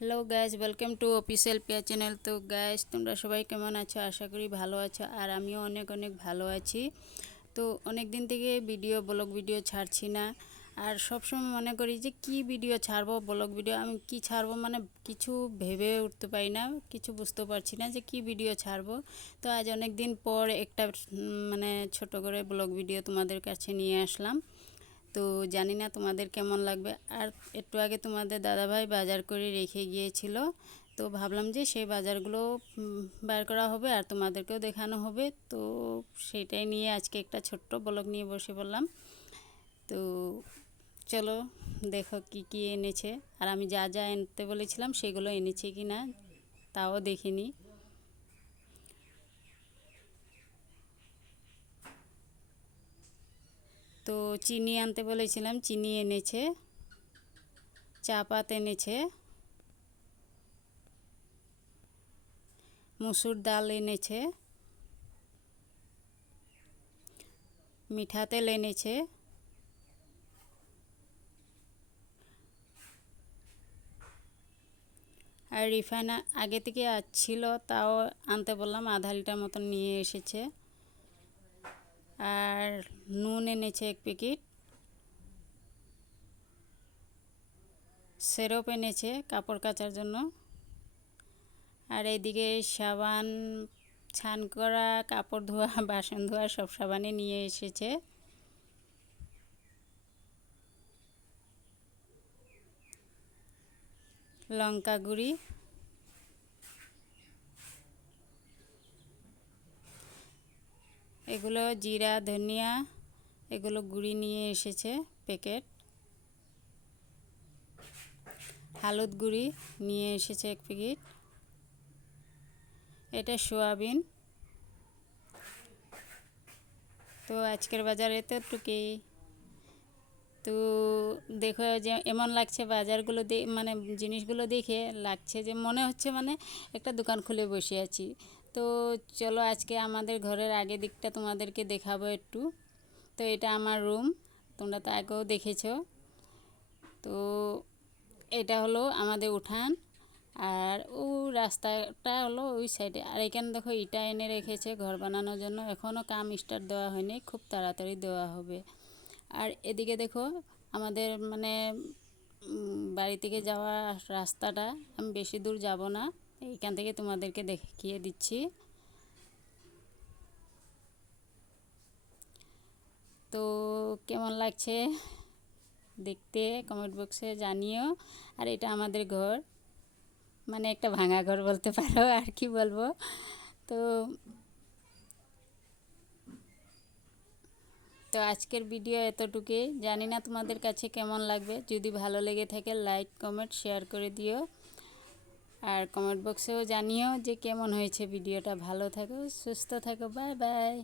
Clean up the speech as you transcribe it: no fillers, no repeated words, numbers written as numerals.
Hello guys, welcome to official Piya channel. তো guys, তোমরা সবাই কেমন আছো? আশা করি ভালো আছো, আর আমিও অনেক অনেক ভালো আছি। তো অনেক দিন থেকে ব্লগ ভিডিও ছাড়ছি না, আর সবসময় মনে করি যে কি ভিডিও ছাড়বো, ব্লগ ভিডিও আমি কি ছাড়বো, মানে কিছু ভেবে উঠতে পারি না, কিছু বুঝতে পারছি না যে কি ভিডিও ছাড়বো। তো আজ অনেক দিন পর একটা মানে ছোট করে ব্লগ ভিডিও তোমাদের কাছে নিয়ে আসলাম। তো জানি না তোমাদের কেমন লাগবে। আর একটু আগে তোমাদের দাদাভাই বাজার করে রেখে গিয়েছিল, তো ভাবলাম যে সেই বাজারগুলো বার করা হবে আর তোমাদেরকেও দেখানো হবে। তো সেটাই নিয়ে আজকে একটা ছোট্ট ব্লগ নিয়ে বসে পড়লাম। তো চলো দেখো কি কি এনেছে, আর আমি যা যা আনতে বলেছিলাম সেগুলো এনেছে কি না তাও দেখিনি। তো চিনি আনতে বলেছিলাম, চিনি এনেছে, চা পাতা এনেছে, মুসুর ডাল এনেছে, মিঠা তেল এনেছে, আর রিফাইন আগে থেকে ছিল, তাও আনতে বললাম, আধা লিটার মতন নিয়ে এসেছে। আর নুন এনেছে 1 প্যাকেট, সিরাপ এনেছে কাপড় কাচার জন্য, আর এইদিকে সাবান, ছান করা, কাপড় ধোয়া, বাসন ধোয়া সব সাবানই নিয়ে এসেছে। লঙ্কা গুঁড়ি, এগুলো জিরা ধনিয়া এগুলো গুঁড়ি নিয়ে এসেছে প্যাকেট। হলুদ গুঁড়ি নিয়ে এসেছে 1 প্যাকেট। এটা সয়াবিন। তো আজকের বাজারে তো টুকি। তো দেখো যে এমন লাগছে বাজারগুলো মানে জিনিসগুলো দেখে লাগছে যে মনে হচ্ছে মানে একটা দোকান খুলে বসে আছি। তো চলো আজকে আমাদের ঘরের আগের দিকটা তোমাদেরকে দেখাবো একটু। তো এটা আমার রুম, তোমরা তো আগেও দেখেছো। তো এটা হলো আমাদের উঠান, আর ও রাস্তাটা হলো ওই সাইডে। আর এখানে দেখো ইটা এনে রেখেছে ঘর বানানোর জন্য, এখনও কাম স্টার্ট দেওয়া হয়নি, খুব তাড়াতাড়ি দেওয়া হবে। আর এদিকে দেখো আমাদের মানে বাড়ি থেকে যাওয়া রাস্তাটা, আমি বেশি দূর যাব না, এইখান থেকে তোমাদেরকে দেখিয়ে দিচ্ছি। তো কেমন লাগছে দেখতে কমেন্ট বক্সে জানিও। আর এটা আমাদের ঘর, মানে একটা ভাঙা ঘর বলতে পারো, আর কি বলবো। তো তো আজকের ভিডিও এতটুকুই, জানি না তোমাদের কাছে কেমন লাগবে। যদি ভালো লেগে থাকে লাইক কমেন্ট শেয়ার করে দিও, আর কমেন্ট বক্সেও জানিও যে কেমন হয়েছে ভিডিওটা। ভালো থাকো, সুস্থ থাকো, বাই বাই।